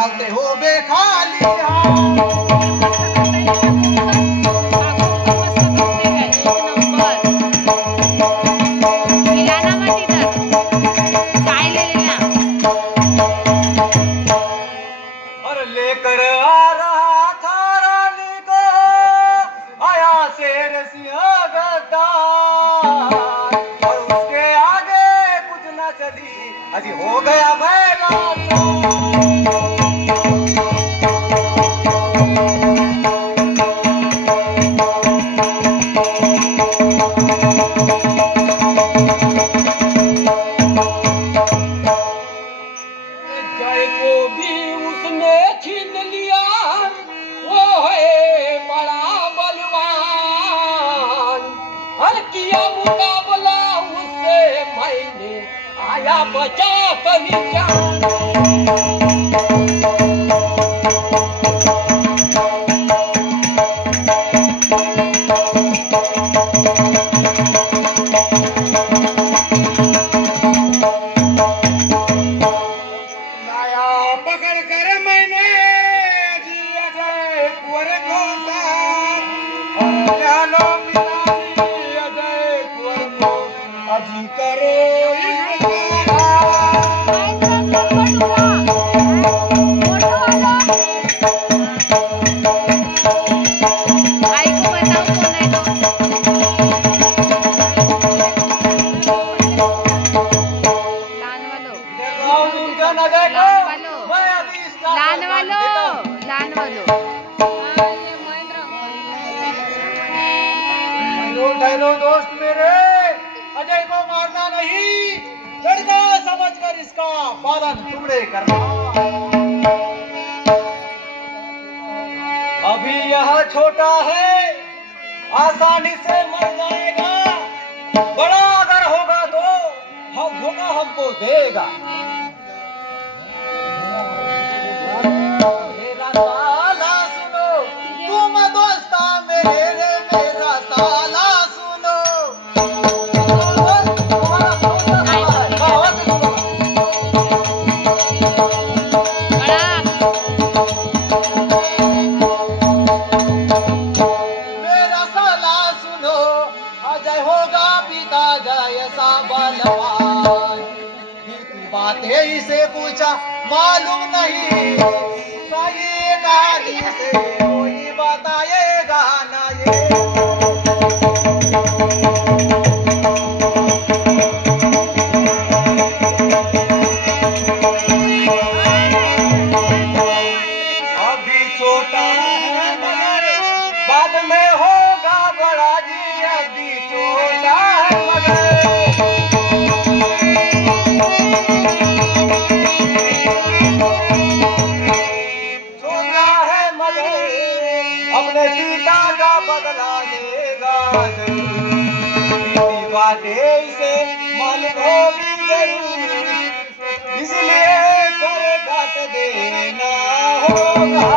चालते हो बेखाली और लेकर आ रहा था रानी को आया शेर सिंह गद्दार और उसके आगे कुछ न चली अजी हो गया मैला जय को भी उसने छीन लिया वो है बड़ा बलवान हर किया मुकाबला उससे मैंने आया बचा कहीं जान लाया पकड़ कर मैंने जी अजय कुंवर को साथ और क्या लो पिताजी अजय कुंवर को अजी करो ठहरो दोस्त मेरे अजय को मारना नहीं लड़का समझकर इसका पालन टुकड़े करना अभी यह छोटा है आसानी से मर जाएगा बड़ा अगर होगा तो हम धोखा हमको देगा मेरा साला सुनो तुम दोस्ता मेरे रे मेरा साला सुनो तुम्हारा मेरा साला सुनो अजय होगा पिता जय सा बलवान दिल की बातें इसे पूछा मालूम नहीं सही कहानी से कोई बताएगा ना ये अभी छोटा है मगर बाद में होगा बड़ा जी अभी छोटा है मगर छोटा है मगर अपने पिता का बदला लेगा जरूर बातें इसे मालूम होगी जरूर इसलिए सर काट देना होगा